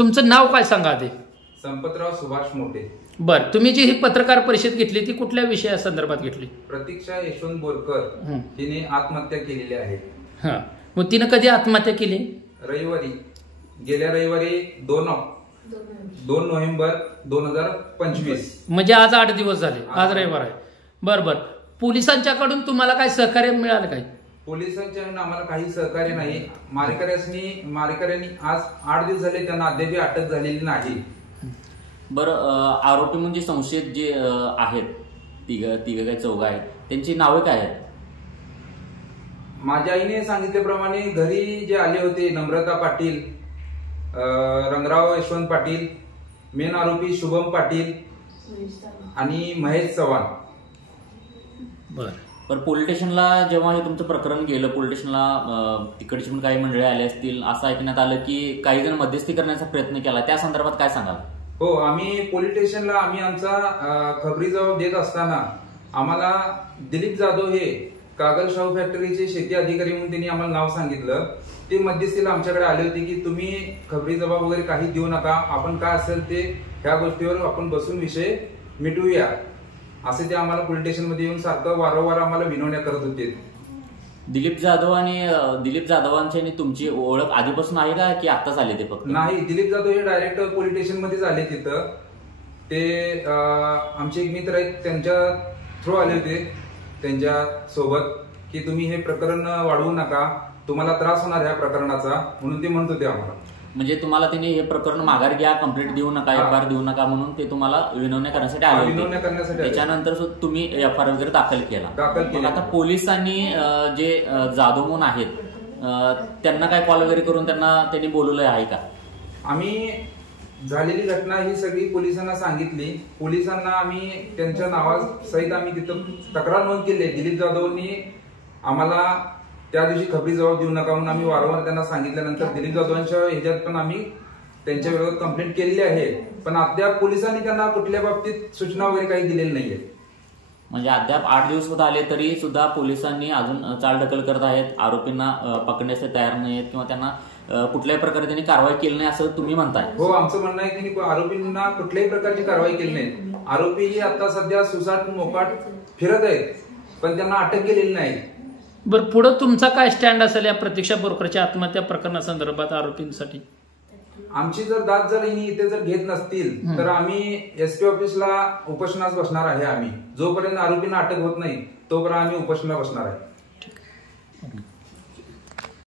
तुमचं नाव काय सांगा ते? संपतराव सुभाष मोठे. बर, तुम्ही जी ही पत्रकार परिषद घेतली ती कुठल्या विषयासंदर्भात घेतली? प्रतीक्षा यशवंत बोरकर तिने आत्महत्या केलेली आहे. हा, मग तिनं कधी आत्महत्या केली? रविवारी, गेल्या रविवारी 2 नोव्हेंबर 2025. म्हणजे आज 8 दिवस झाले, आज रविवार आहे. बर बर, पोलिसांच्याकडून तुम्हाला काय सहकार्य मिळालं काय? पोलिसांच्याकडून आम्हाला काही सहकार्य नाही. मारेकऱ्यांनी आज 8 दिवस झाले, त्यांना अद्याप अटक झालेली नाही. बरं, आरोपी म्हणजे संशयित जे आहेत तिघ काय चौघ आहेत, त्यांची नावे काय आहेत? माझ्या आईने सांगितल्याप्रमाणे घरी जे आले होते नम्रता पाटील, रंगराव यशवंत पाटील, मेन आरोपी शुभम पाटील आणि महेश चव्हाण. बरं, पोलीस स्टेशनला जेव्हा हे तुमचं प्रकरण गेलं, पोलीस स्टेशनला तिकडची पण काही मंडळी आले असतील, असं ऐकण्यात आलं की काही जण मध्यस्थी करण्याचा प्रयत्न केला, त्या संदर्भात काय सांगाल? हो, आम्ही पोलीस स्टेशनला आमचा खबरी जबाब देत असताना आम्हाला दिलीप जाधव हे कागल शाहू फॅक्टरीचे शेती अधिकारी म्हणून त्यांनी आम्हाला नाव सांगितलं. ते मध्यस्थीला आमच्याकडे आले होते की तुम्ही खबरी जबाब वगैरे काही देऊ नका, आपण काय असेल ते ह्या गोष्टीवर आपण बसून विषय मिटवूया, असे ते आम्हाला पोलीस स्टेशनमध्ये येऊन सारखं वारंवार आम्हाला विनवण्या करत होते. दिलीप जाधवांची आणि तुमची ओळख आधीपासून आहे का की आत्ताच आले ते फक्त? नाही, दिलीप जाधव हे डायरेक्ट पोलीस स्टेशनमध्येच आले. तिथं ते आमचे एक मित्र आहेत, त्यांच्या थ्रू आले होते त्यांच्या सोबत की तुम्ही हे प्रकरण वाढवू नका, तुम्हाला त्रास होणार ह्या प्रकरणाचा, म्हणून ते म्हणत होते आम्हाला. म्हणजे तुम्हाला त्यांनी हे प्रकरण माघार घ्या, कंप्लेंट देऊ नका, FIR देऊ नका म्हणून ते तुम्हाला विनवण्या करण्यासाठी आले होते. त्याच्यानंतर त्याच्यानंतर तुम्ही FIR वगैरे दाखल केला. आता पोलिसांनी जे जाधव म्हणून आहेत त्यांना काय कॉल वगैरे करून त्यांनी बोलवलं आहे का? आम्ही झालेली घटना ही सगळी पोलिसांना सांगितली. पोलिसांना आम्ही त्यांच्या नावासहित आम्ही तिथं तक्रार नोंद केली. दिलीप जाधवनी आम्हाला त्या दिवशी खबरी जबाब देऊ नका म्हणून आम्ही वारंवार त्यांना सांगितल्यानंतर दिलीप जाधवांच्या ह्याच्यात पण आम्ही त्यांच्या विरोधात कंप्लेंट केलेली आहे, पण अद्याप पोलिसांनी त्यांना कुठल्या बाबतीत सूचना वगैरे काही दिलेली नाहीये. म्हणजे अद्याप 8 दिवस होत आले तरी सुद्धा पोलिसांनी अजून चालढकल करत आहेत, आरोपींना पकडण्यासाठी तयार नाही आहेत किंवा त्यांना कुठल्याही प्रकारे त्यांनी कारवाई केली नाही असं तुम्ही म्हणताय? हो, आमचं म्हणणं आहे की आरोपींना कुठल्याही प्रकारची कारवाई केली नाही. आरोपी ही आता सध्या सुसाट मोकाट फिरत आहेत, पण त्यांना अटक केलेली नाही. बरं, पुढे तुमचा काय स्टँड असेल या प्रतीक्षा बोरकरच्या आत्महत्या प्रकरणासंदर्भात आरोपींसाठी? आमची जर दाद जर इथे जर घेत नसतील तर आम्ही SP ऑफिसला उपोषणास बसणार आहे. आम्ही जोपर्यंत आरोपींना अटक होत नाही तोपर्यंत आम्ही उपोषणाला बसणार आहे.